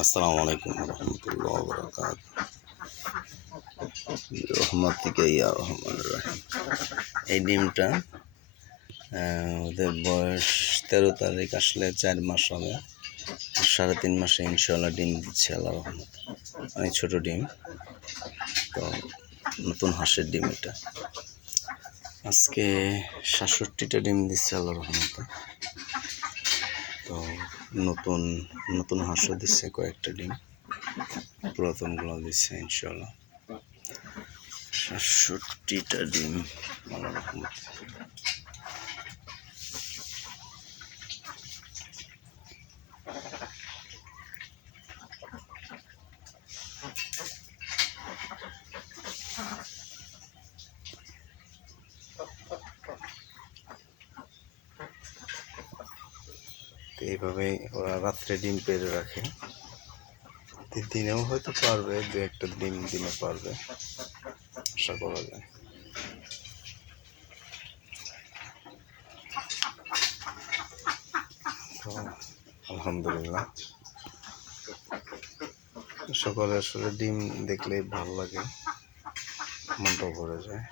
আসসালামু আলাইকুম রহমতুল্লাহ বরকাত। রহমতিকা ইয়া রহমানির রহিম। এই ডিমটা ওদের বয়স 13 তারিখ আসলে 4 মাস হবে। 3.5 মাসে ইনশাল্লাহ ডিম দিচ্ছে আল্লাহ রহমত। অনেক ছোটো ডিম, তো নতুন হাঁসের ডিম এটা। আজকে 67টা ডিম দিচ্ছে আল্লাহ রহমতে। তো নতুন নতুন হাঁসও দিচ্ছে কয়েকটা ডিম, পুরাতনগুলো দিচ্ছে ইনশাল্লাহ। 67টা ডিম আল্লাহ রহমতে। এইভাবেই ওরা রাত্রে ডিম পেড়ে রাখে। দিনেও হয়তো পারবে, 2-1টা ডিম দিনে পারবে, আশা করা যায়। তো আলহামদুলিল্লাহ, সকালে আসলে ডিম দেখলেই ভালো লাগে, মনটা ভরে যায়।